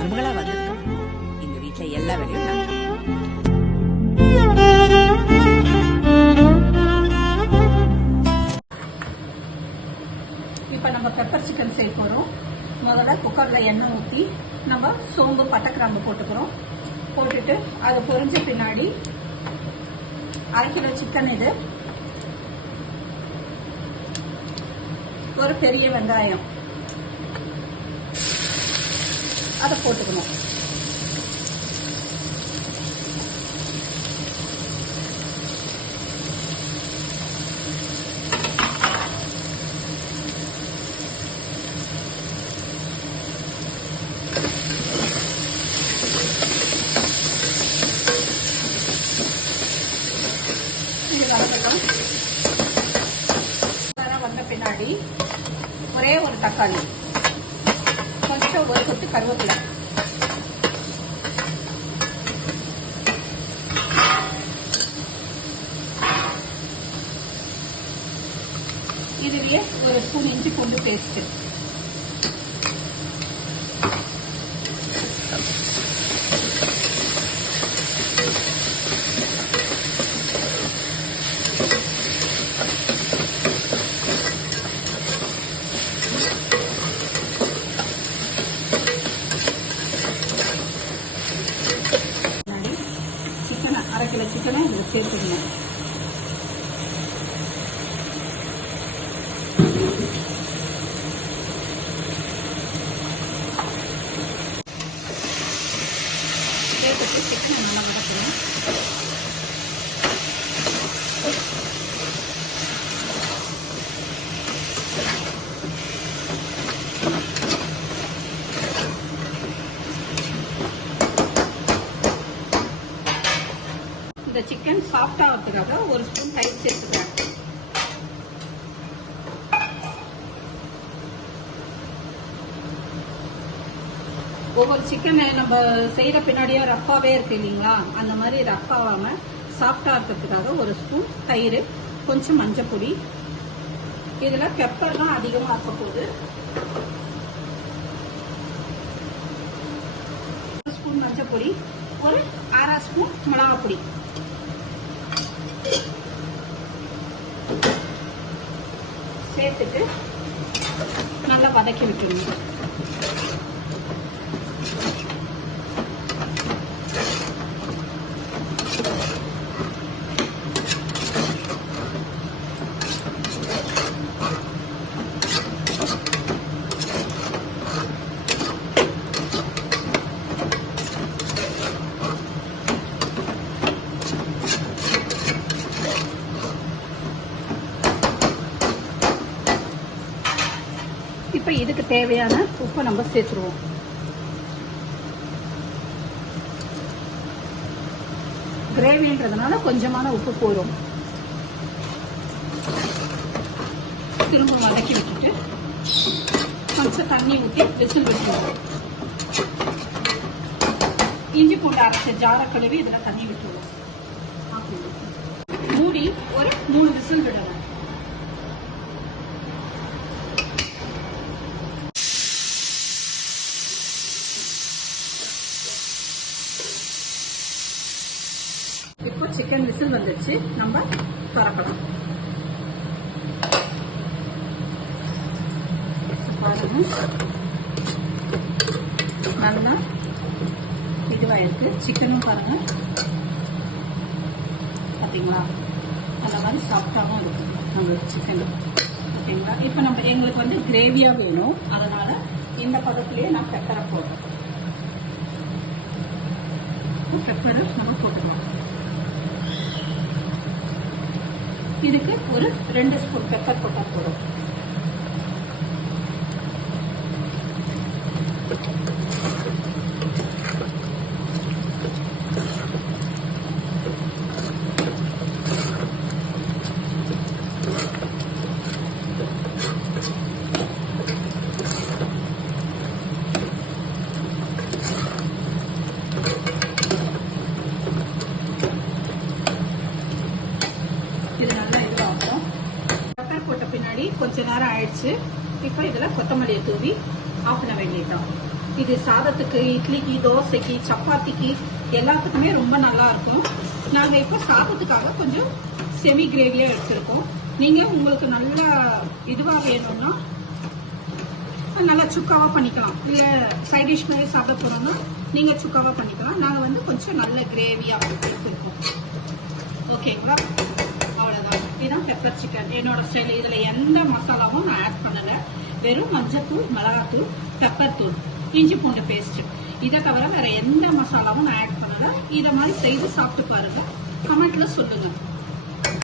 மருமகளா வந்திருக்கேன். எங்க வீட்டுல எல்லா வேலையும் நான் தான். இப்போ நம்ம பெப்பர் சிக்கன் செய்ய போகிறோம். முதல்ல குக்கரில் எண்ணெய் ஊற்றி நம்ம சோம்பு பட்டை கிராம்பு போட்டுக்கிறோம். போட்டுட்டு அது பொரிஞ்ச பின்னாடி 1/2 கிலோ சிக்கன், இது ஒரு பெரிய வெங்காயம் அதை போட்டுக்கணும். வந்த பின்னாடி ஒரே ஒரு தக்காளி, கொஞ்சம் ஒரு கொத்து கருவேப்பிலை, இதுலயே ஒரு ஸ்பூன் இஞ்சி பூண்டு பேஸ்ட், சிக்கனை 1/2 கிலோ சிக்கனை இதில் சேர்த்துக்கணும். சேர்த்துட்டு சிக்கனை நல்லா வதக்கணும். இந்த சிக்கன் சாஃப்ட் ஆகிறதுக்காக ஒரு ஸ்பூன் தயிர் சேர்த்துக்கிறேன். ஒவ்வொரு சிக்கனை நம்ம செய்யற பின்னாடியே ரஃப்பாவே இருக்கு இல்லைங்களா, அந்த மாதிரி ரஃப்பாவாம சாஃப்டா இருக்கிறதுக்காக ஒரு ஸ்பூன் தயிர், கொஞ்சம் மஞ்சள் பொடி, இதுல பெப்பர் தான் அதிகமா இருக்க போகுது. ஒரு ஸ்பூன் மஞ்சள் பொடி, ஒரு 1/2 ஸ்பூன் மிளகா பொடி சேர்த்துட்டு நல்லா வதக்கி விட்டுருங்க. இப்ப இதுக்கு தேவையான உப்பு நம்ம சேர்த்துருவோம். கிரேவின்றதுனால கொஞ்சமான உப்பு போடும். திரும்ப வதக்கி விட்டுட்டு கொஞ்சம் தண்ணி ஊற்றி விசில் விட்டுருவோம். இஞ்சி பூண்டு அரைச்ச ஜார கழுவி இதுல தண்ணி விட்டுருவோம். மூடி ஒரு 3 விசில் விடணும். இப்போ சிக்கன் விசில் வந்துருச்சு, நம்ம திறக்கலாம். பாருங்க, நல்லா இதுவாயிருக்கு. சிக்கனும் பாருங்க, பார்த்தீங்களா, அந்த மாதிரி சாஃப்டாகவும் இருக்கும் நம்மளுக்கு சிக்கன். ஓகேங்களா, இப்போ நம்ம எங்களுக்கு வந்து கிரேவியா வேணும், அதனால இந்த பதத்திலேயே நான் பெப்பரை போடுறேன். பெப்பரை நம்ம போட்டுக்கலாம். இதுக்கு ஒரு 2 ஸ்பூன் பெப்பர் போட்டா போதும். கொஞ்ச நேரம் ஆயிடுச்சு. இப்போ இதுல கொத்தமல்லியை தூவி ஆஃப் பண்ண வேண்டியதுதான். இது சாதத்துக்கு, இட்லிக்கு, தோசைக்கு, சப்பாத்திக்கு எல்லாத்துக்குமே ரொம்ப நல்லா இருக்கும். நாங்க இப்போ சாதத்துக்காக கொஞ்சம் செமி கிரேவியா எடுத்திருக்கோம். நீங்க உங்களுக்கு நல்ல இதுவா வேணும்னா நல்லா சுக்காவா பண்ணிக்கலாம். இல்ல சைட் டிஷ் மாதிரி சாப்பிட போறோம்னா நீங்க சுக்காவா பண்ணிக்கலாம். நாங்க வந்து கொஞ்சம் நல்ல கிரேவியா எடுத்திருக்கோம். ஓகேங்களா? அவ்வளவுதான். இதுதான் பெப்பர் சிக்கன் என்னோட ஸ்டைல். இதுல எந்த மசாலாவும் நான் ஆட் பண்ணல. வெறும் மஞ்சத்தூள், மிளகாத்தூள், பெப்பர் தூள், இஞ்சி பூண்டு பேஸ்ட், இதை தவிர வேற எந்த மசாலாவும் நான் ஆட் பண்ணல. இதை மாதிரி செய்து சாப்பிட்டு பாருங்க. கமெண்ட்ல சொல்லுங்க.